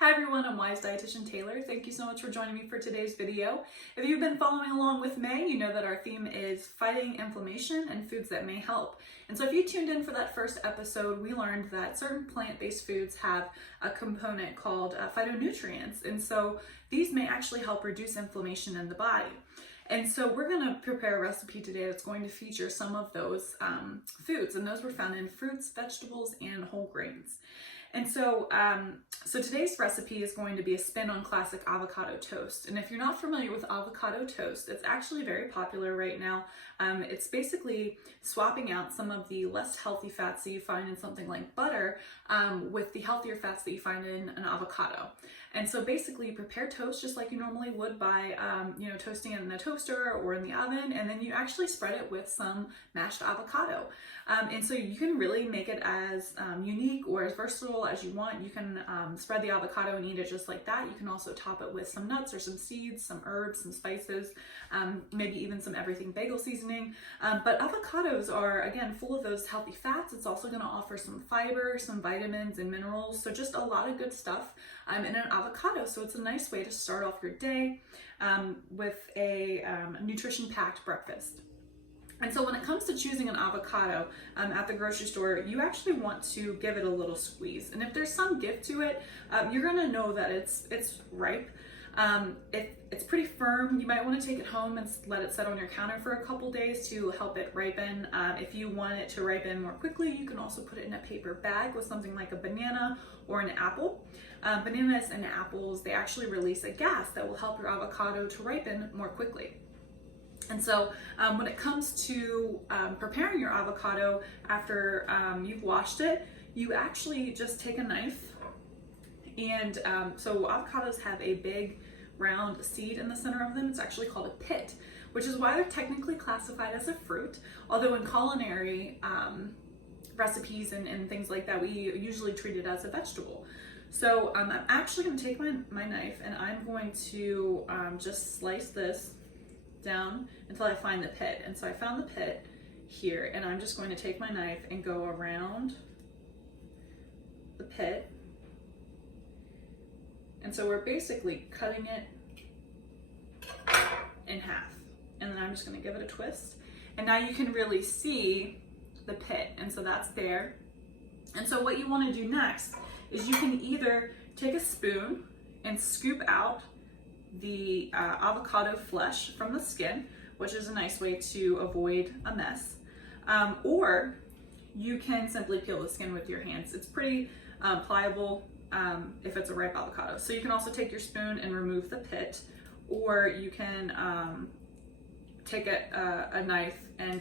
Hi everyone, I'm Weis Dietitian Taylor. Thank you so much for joining me for today's video. If you've been following along with May, you know that our theme is fighting inflammation and foods that may help. And so if you tuned in for that first episode, we learned that certain plant-based foods have a component called phytonutrients. And so these may actually help reduce inflammation in the body. And so we're going to prepare a recipe today that's going to feature some of those foods. And those were found in fruits, vegetables, and whole grains. And so, today's recipe is going to be a spin on classic avocado toast. And if you're not familiar with avocado toast, it's actually very popular right now. It's basically swapping out some of the less healthy fats that you find in something like butter with the healthier fats that you find in an avocado. And so basically you prepare toast just like you normally would by, toasting it in a toaster or in the oven, and then you actually spread it with some mashed avocado. And so you can really make it as unique or as versatile as you want. You can spread the avocado and eat it just like that. You can also top it with some nuts or some seeds, some herbs, some spices, maybe even some everything bagel seasoning. But avocados are, again, full of those healthy fats. It's also going to offer some fiber, some vitamins and minerals. So just a lot of good stuff in an avocado. So it's a nice way to start off your day with a nutrition-packed breakfast. And so when it comes to choosing an avocado at the grocery store, you actually want to give it a little squeeze. And if there's some give to it, you're gonna know that it's ripe. If it's pretty firm, you might want to take it home and let it sit on your counter for a couple days to help it ripen. If you want it to ripen more quickly, you can also put it in a paper bag with something like a banana or an apple. Bananas and apples, they actually release a gas that will help your avocado to ripen more quickly. And so when it comes to preparing your avocado after you've washed it, you actually just take a knife and so avocados have a big round seed in the center of them. It's actually called a pit, which is why they're technically classified as a fruit, although in culinary recipes and things like that, we usually treat it as a vegetable. So I'm actually going to take my knife and I'm going to just slice this down until I find the pit. And so I found the pit here, and I'm just going to take my knife and go around the pit. And so we're basically cutting it in half. And then I'm just going to give it a twist. And now you can really see the pit. And so that's there. And so what you want to do next is you can either take a spoon and scoop out the avocado flesh from the skin, which is a nice way to avoid a mess, or you can simply peel the skin with your hands. It's pretty pliable if it's a ripe avocado. So you can also take your spoon and remove the pit, or you can take a knife and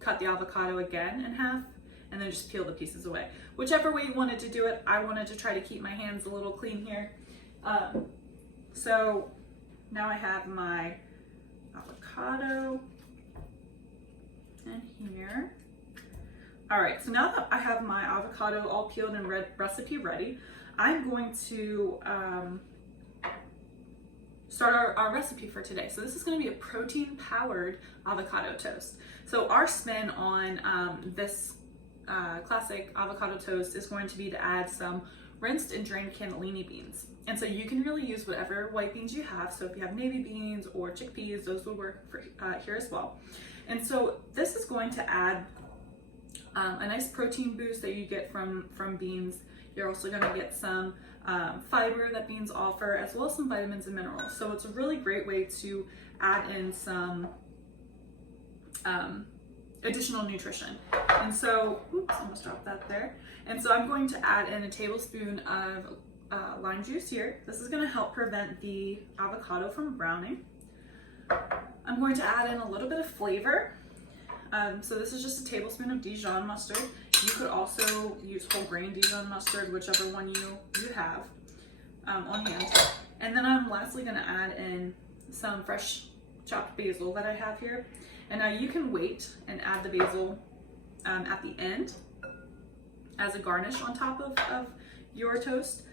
cut the avocado again in half and then just peel the pieces away. Whichever way you wanted to do it, I wanted to try to keep my hands a little clean here. So now I have my avocado in here. All right, so now that I have my avocado all peeled and recipe ready, I'm going to start our recipe for today. So this is going to be a protein-powered avocado toast. So our spin on this classic avocado toast is going to be to add some rinsed and drained cannellini beans. And so you can really use whatever white beans you have. So if you have navy beans or chickpeas, those will work for here as well. And so this is going to add a nice protein boost that you get from beans. You're also going to get some fiber that beans offer, as well as some vitamins and minerals. So it's a really great way to add in some additional nutrition. And so, oops, almost dropped that there. And so I'm going to add in a tablespoon of lime juice here. This is going to help prevent the avocado from browning. I'm going to add in a little bit of flavor. So this is just a tablespoon of Dijon mustard. You could also use whole grain Dijon mustard, whichever one you have on hand. And then I'm lastly going to add in some fresh chopped basil that I have here. And now you can wait and add the basil at the end as a garnish on top of your toast.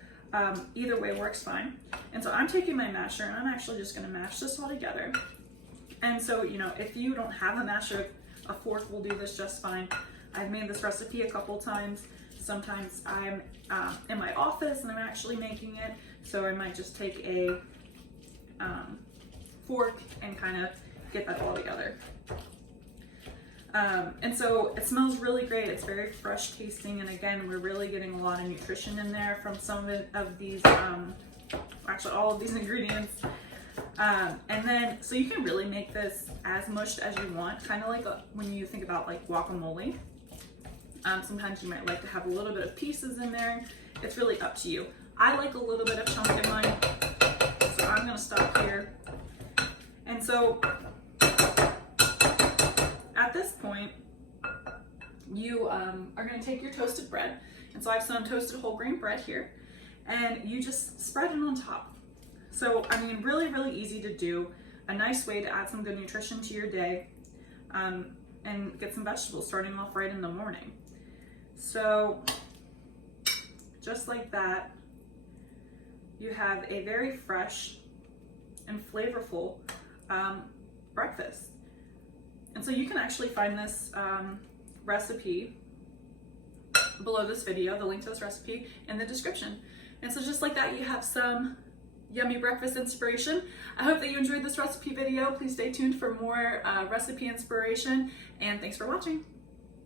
Either way works fine. And so I'm taking my masher and I'm actually just going to mash this all together. And so, if you don't have a masher, a fork will do this just fine. I've made this recipe a couple times, Sometimes I'm in my office and I'm actually making it, so I might just take a fork and kind of get that all together. And so it smells really great. It's very fresh tasting, and again, we're really getting a lot of nutrition in there from some of these, actually all of these ingredients. And then, so you can really make this as mushed as you want, kind of like when you think about like guacamole. Sometimes you might like to have a little bit of pieces in there. It's really up to you. I like a little bit of chunk in mine, so I'm gonna stop here. And so at this point, you are gonna take your toasted bread. And so I have some toasted whole grain bread here, and you just spread it on top. So, I mean, really, really easy to do. A nice way to add some good nutrition to your day, and get some vegetables starting off right in the morning. So, just like that, you have a very fresh and flavorful breakfast. And so you can actually find this recipe below this video, the link to this recipe in the description. And so just like that, you have some yummy breakfast inspiration. I hope that you enjoyed this recipe video. Please stay tuned for more recipe inspiration, and thanks for watching.